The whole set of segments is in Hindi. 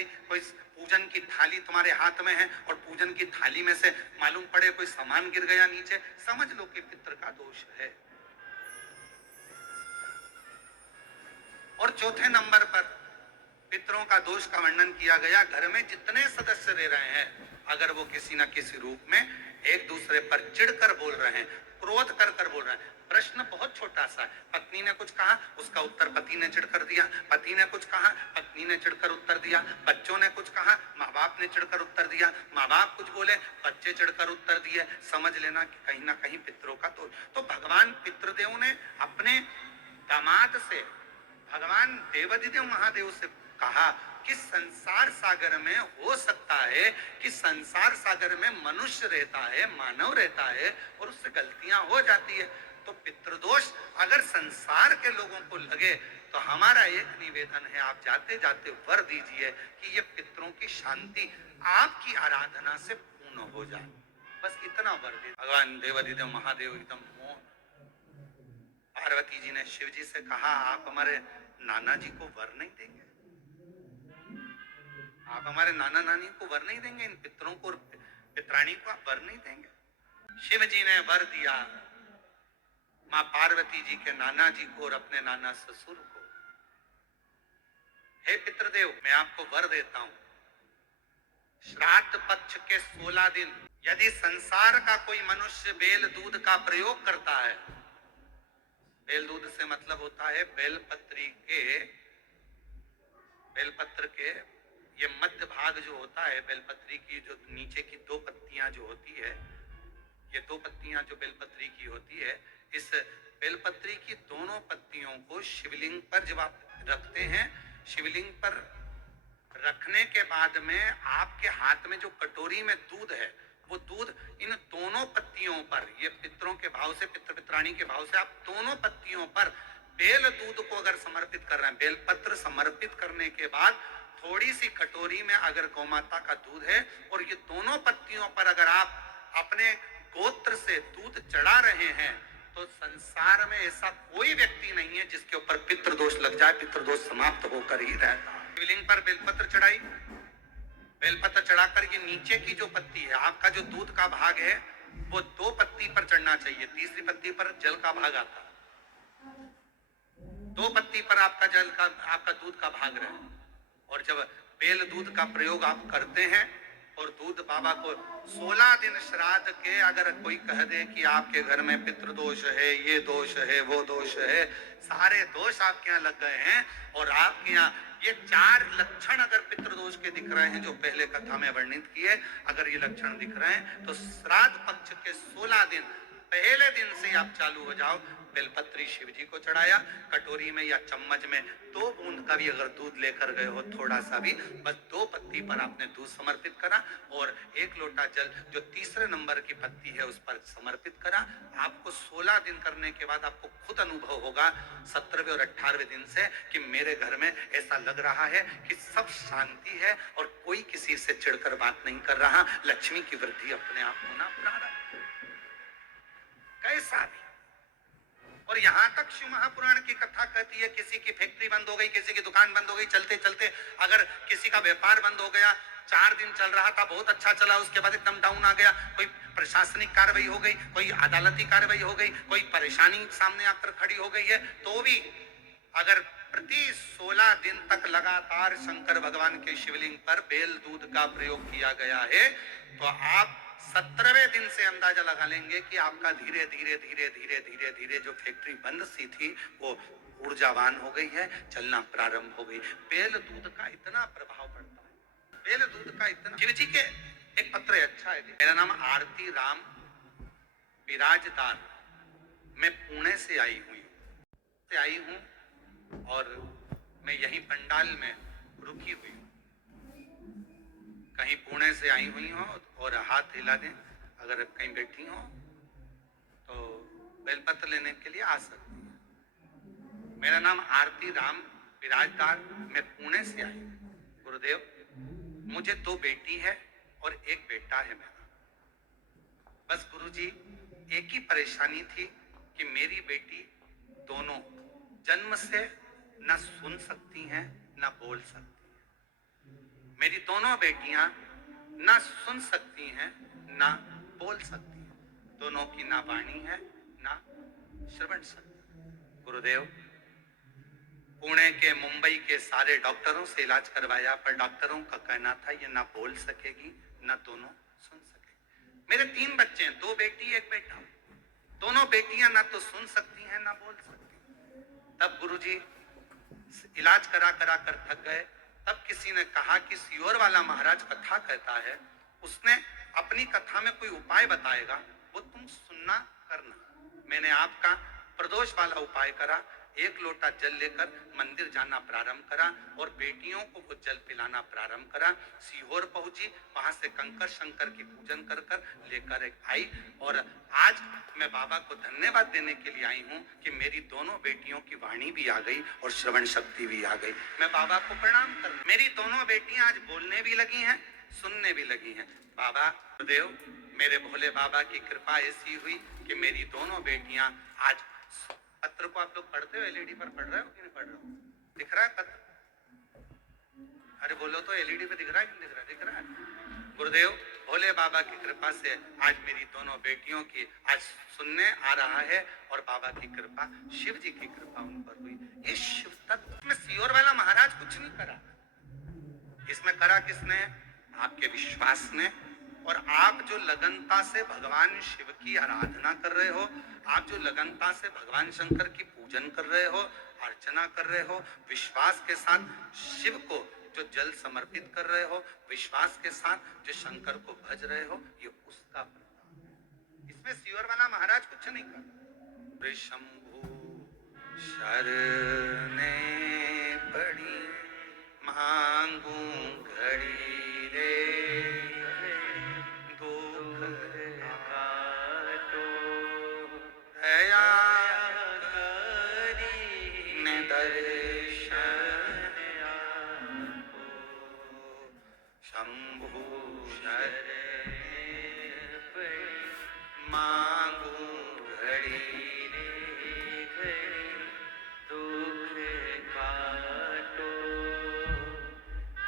गई, कोई पूजन की थाली तुम्हारे हाथ में है और पूजन की थाली में से मालूम पड़े कोई सामान गिर गया नीचे, समझ लो कि पितृ का दोष है। और चौथे नंबर पर पितरों का दोष का वर्णन किया गया, घर में जितने सदस्य रह रहे हैं अगर वो किसी न किसी रूप में एक दूसरे पर चिढ़कर बोल रहे हैं, क्रोध कर कर बोल रहे हैं। प्रश्न बहुत छोटा सा है, पत्नी ने कुछ कहा उसका उत्तर पति ने चिढ़कर दिया, पति ने कुछ कहा पत्नी ने चिढ़कर उत्तर दिया, बच्चों ने कुछ कहा माँ बाप ने चिढ़कर उत्तर दिया, माँ बाप कुछ बोले बच्चे चिढ़कर उत्तर दिए, समझ लेना कि कहीं ना कहीं पितरों का दोष। तो भगवान पितृदेव ने अपने दामाद से, भगवान देवाधिदेव महादेव से कहा कि संसार सागर में हो सकता है कि संसार सागर में मनुष्य रहता है, मानव रहता है और उससे गलतियां हो जाती है। तो पितृदोष अगर संसार के लोगों को लगे तो हमारा एक निवेदन है, आप जाते जाते वर दीजिए कि ये पितरों की शांति आपकी आराधना से पूर्ण हो जाए। बस इतना वर दे। भगवान देवाधिदेव महादेव एकदम मौन। पार्वती जी ने शिव जी से कहा, आप हमारे नाना जी को वर नहीं देंगे? आप हमारे नाना नानी को वर नहीं देंगे? इन पितरों को, पितरानी को आप वर नहीं देंगे? शिव जी ने वर दिया मां पार्वती जी के नाना जी को और अपने नाना ससुर को। हे पितृदेव, मैं आपको वर देता हूं, श्राद्ध पक्ष के 16 दिन यदि संसार का कोई मनुष्य बेल दूध का प्रयोग करता है, बेल दूध से मतलब होता है बेलपत्री के, बेलपत्र के ये मध्य भाग जो होता है, बेलपत्री की जो नीचे की दो पत्तियां जो होती है, ये दो पत्तियां जो बेलपत्री की होती है, इस बेलपत्री की दोनों पत्तियों को शिवलिंग पर जब आप रखते हैं, शिवलिंग पर रखने के बाद में आपके हाथ में जो कटोरी में दूध है, वो दूध इन दोनों पत्तियों पर, ये पितरों के भाव से, पितृ पितरानी के भाव से आप दोनों पत्तियों पर बेल दूध को अगर समर्पित कर रहे हैं, बेलपत्र समर्पित करने के बाद थोड़ी सी कटोरी में अगर गौमाता का दूध है और ये दोनों पत्तियों पर अगर आप अपने गोत्र से दूध चढ़ा रहे हैं, तो संसार में ऐसा कोई व्यक्ति नहीं है जिसके ऊपर पितृदोष लग जाए, पितृदोष समाप्त होकर ही रहता। शिवलिंग पर बेलपत्र चढ़ाई, बेलपत्र चढ़ाकर ये नीचे की जो पत्ती है, आपका जो दूध का भाग है वो दो पत्ती पर चढ़ना चाहिए, तीसरी पत्ती पर जल का भाग आता, दो पत्ती पर आपका जल का, आपका दूध का भाग रहे। और जब बेल दूध का प्रयोग आप करते हैं और दूध बाबा को 16 दिन श्राद्ध के अगर कोई कह दे कि आपके घर में पितृदोष है, ये दोष है, वो दोष है, सारे दोष आपके यहाँ लग गए हैं और आपके यहाँ ये 4 लक्षण अगर पितृदोष के दिख रहे हैं जो पहले कथा में वर्णित किए, अगर ये लक्षण दिख रहे हैं तो श्राद्ध पक्ष के 16 दिन पहले दिन से आप चालू हो जाओ। बेलपत्री शिव जी को चढ़ाया, कटोरी में या चम्मच में 2 बूंद का भी अगर दूध लेकर गए हो, थोड़ा सा भी, बस 2 पत्ती पर आपने दूध समर्पित करा और 1 लोटा जल जो तीसरे नंबर की पत्ती है उस पर समर्पित करा। आपको 16 दिन करने के बाद आपको खुद अनुभव होगा 17वें और 18वें दिन से कि मेरे घर में ऐसा लग रहा है कि सब शांति है और कोई किसी से चिढ़कर बात नहीं कर रहा, लक्ष्मी की वृद्धि अपने आप होना प्रारंभ। कैसा भी। और यहां तक शिव महापुराण की कथा कहती है किसी की फैक्ट्री बंद हो गई, किसी की दुकान बंद हो गई, चलते चलते अगर किसी का व्यापार बंद हो गया, 4 दिन चल रहा था, बहुत अच्छा चला, उसके बाद एकदम डाउन आ गया, कोई प्रशासनिक कार्रवाई हो गई, कोई अदालती कार्रवाई हो गई, कोई परेशानी सामने आकर खड़ी हो गई है, तो भी अगर प्रति 16 दिन तक लगातार शंकर भगवान के शिवलिंग पर बेल दूध का प्रयोग किया गया है, तो आप 17वें दिन से अंदाजा लगा लेंगे कि आपका धीरे धीरे धीरे धीरे धीरे धीरे जो फैक्ट्री बंद सी थी वो ऊर्जावान हो गई है, चलना प्रारंभ हो गई। बेल दूध का इतना प्रभाव पड़ता है, बेल दूध का इतना। शिव जी के एक पत्र है, अच्छा है, मेरा नाम आरती राम विराजदार, मैं पुणे से आई हूँ और मैं यहीं पंडाल में रुकी हुई हूँ, कहीं पुणे से आई हुई हो और हाथ हिला दें अगर कहीं बैठी हो तो बेलपत्र लेने के लिए आ सकती है। मेरा नाम आरती राम विराजदार, मैं पुणे से आई हूँ। गुरुदेव, मुझे 2 बेटी है और 1 बेटा है मेरा। बस गुरुजी, एक ही परेशानी थी कि मेरी बेटी दोनों जन्म से न सुन सकती हैं न बोल सकती हैं। मेरी दोनों बेटियां ना सुन सकती हैं ना बोल सकती हैं, दोनों की ना वाणी है ना श्रवण शक्ति। गुरुदेव, पुणे के मुंबई के सारे डॉक्टरों से इलाज करवाया, पर डॉक्टरों का कहना था ये ना बोल सकेगी ना दोनों सुन सकेगी। मेरे 3 बच्चे हैं, 2 बेटी 1 बेटा, दोनों बेटियां ना तो सुन सकती हैं ना बोल सकती। तब गुरुजी इलाज करा करा कर थक गए। तब किसी ने कहा कि सियोर वाला महाराज कथा कहता है, उसने अपनी कथा में कोई उपाय बताएगा, वो तुम सुनना करना। मैंने आपका प्रदोष वाला उपाय करा, 1 लोटा जल लेकर मंदिर जाना प्रारंभ करा और बेटियों को वो जल पिलाना प्रारंभ करा। सीहोर पहुंची, वहां से कंकर शंकर की पूजन कर कर लेकर आई और आज मैं बाबा को धन्यवाद देने के लिए आई हूँ कि मेरी दोनों बेटियों की वाणी भी आ गई और श्रवण शक्ति भी आ गई। मैं बाबा को प्रणाम कर, मेरी दोनों बेटियां आज बोलने भी लगी हैं, सुनने भी लगी हैं। बाबा गुरुदेव, मेरे भोले बाबा की कृपा ऐसी हुई कि मेरी दोनों बेटियां आज, पत्र को आप लोग पढ़ते हो, एलईडी पर पढ़ रहे हो कि नहीं पढ़ रहे हो? दिख रहा है पत्र? अरे बोलो तो, एलईडी पे दिख रहा है कि नहीं दिख रहा है? दिख रहा है। गुरुदेव, भोले बाबा की कृपा से आज मेरी दोनों बेटियों की आज सुनने आ रहा है और बाबा की कृपा, शिव जी की कृपा उन पर हुई। ये शिव तत्व में सियोर वाला महाराज कुछ नहीं करा, इसमें करा किसने? आपके विश्वास ने। और आप जो लगनता से भगवान शिव की आराधना कर रहे हो, आप जो लगनता से भगवान शंकर की पूजन कर रहे हो, अर्चना कर रहे हो, विश्वास के साथ शिव को जो जल समर्पित कर रहे हो, विश्वास के साथ जो शंकर को भज रहे हो, ये उसका प्रताप है। इसमें सियोर वाला महाराज कुछ नहीं कर। शंभु शरणे पड़ी मांगू घड़ी रे, दुख काटो दया करीने दर्शन आपो। शंभु शरणे पड़ी मांगू घड़ी रे घड़ी, दुख काटो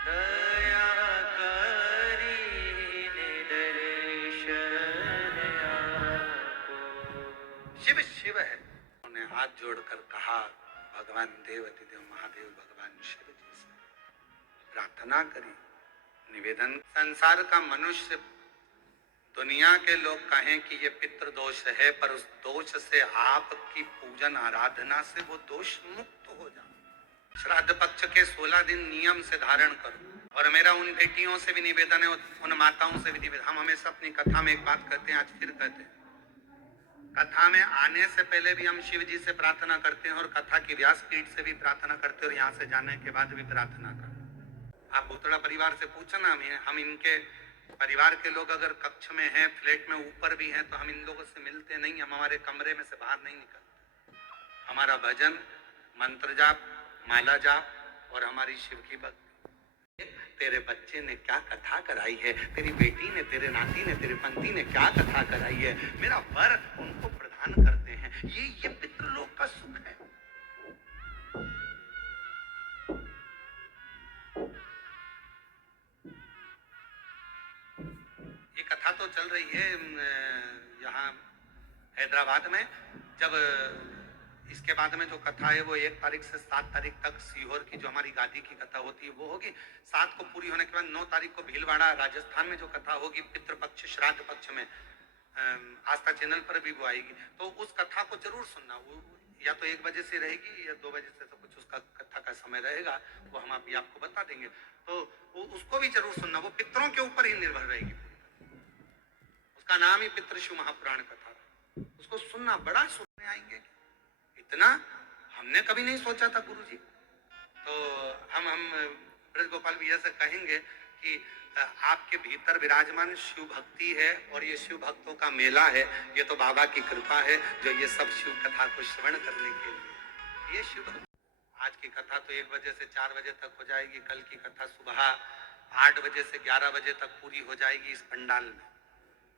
दया करीने दर्शन आपो। शिव शिव है। उन्हें हाथ जोड़कर कहा, भगवान देवती देव महादेव भगवान शिव जी से प्रार्थना करी, निवेदन। संसार का मनुष्य, दुनिया के लोग कहें कि ये पितृ दोष है, पर उस दोष से आपकी पूजन आराधना से वो दोष मुक्त हो जाए। श्राद्ध पक्ष के 16 दिन नियम से धारण करो। और मेरा उन बेटियों से भी निवेदन है, उन माताओं से भी निवेदन, हम हमेशा अपनी कथा में एक बात कहते हैं, आज फिर कहते हैं, कथा में आने से पहले भी हम शिव जी से प्रार्थना करते हैं और कथा की व्यासपीठ से भी प्रार्थना करते हैं और यहाँ से जाने के बाद भी प्रार्थना करते हैं। आप भूतड़ा परिवार से पूछना, हम इनके परिवार के लोग अगर कक्ष में हैं, फ्लैट में ऊपर भी हैं, तो हम इन लोगों से मिलते नहीं, हम हमारे कमरे में से बाहर नहीं निकलते। हमारा भजन, मंत्र जाप, माला जाप और हमारी शिव की भक्ति। तेरे बच्चे ने क्या कथा कराई है, तेरी बेटी ने, तेरे नाती ने, तेरे पंती ने क्या कथा कराई है, मेरा वर उनको प्रदान करते हैं। ये पितृलोक का सुख है। ये कथा तो चल रही है यहाँ हैदराबाद में। जब इसके बाद में जो कथा है वो 1 तारीख से 7 तारीख तक सीहोर की जो हमारी गादी की कथा होती है वो होगी। 7 को पूरी होने के बाद 9 तारीख को भीलवाड़ा राजस्थान में जो कथा होगी पितृपक्ष श्राद्ध पक्ष में, आस्था चैनल पर भी वो आएगी। तो उस कथा को जरूर सुनना। वो या तो 1 बजे से रहेगी या 2 बजे से, तो कुछ उसका कथा का समय रहेगा, वो हम अभी आपको बता देंगे। तो उसको भी जरूर सुनना। वो पितरों के ऊपर ही निर्भर रहेगी। उसका नाम ही पितृशु महापुराण कथा। उसको सुनना, बड़ा सुनने आएंगे। इतना हमने कभी नहीं सोचा था गुरुजी। तो हम ब्रज गोपाल भैया से कहेंगे कि आपके भीतर विराजमान शिव भक्ति है और ये शिव भक्तों का मेला है। ये तो बाबा की कृपा है जो ये सब शिव कथा को श्रवण करने के लिए ये शिव। आज की कथा तो 1 बजे से 4 बजे तक हो जाएगी। कल की कथा सुबह 8 बजे से 11 बजे तक पूरी हो जाएगी इस पंडाल में,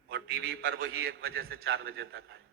और टीवी पर वही 1 बजे से 4 बजे तक आएगी।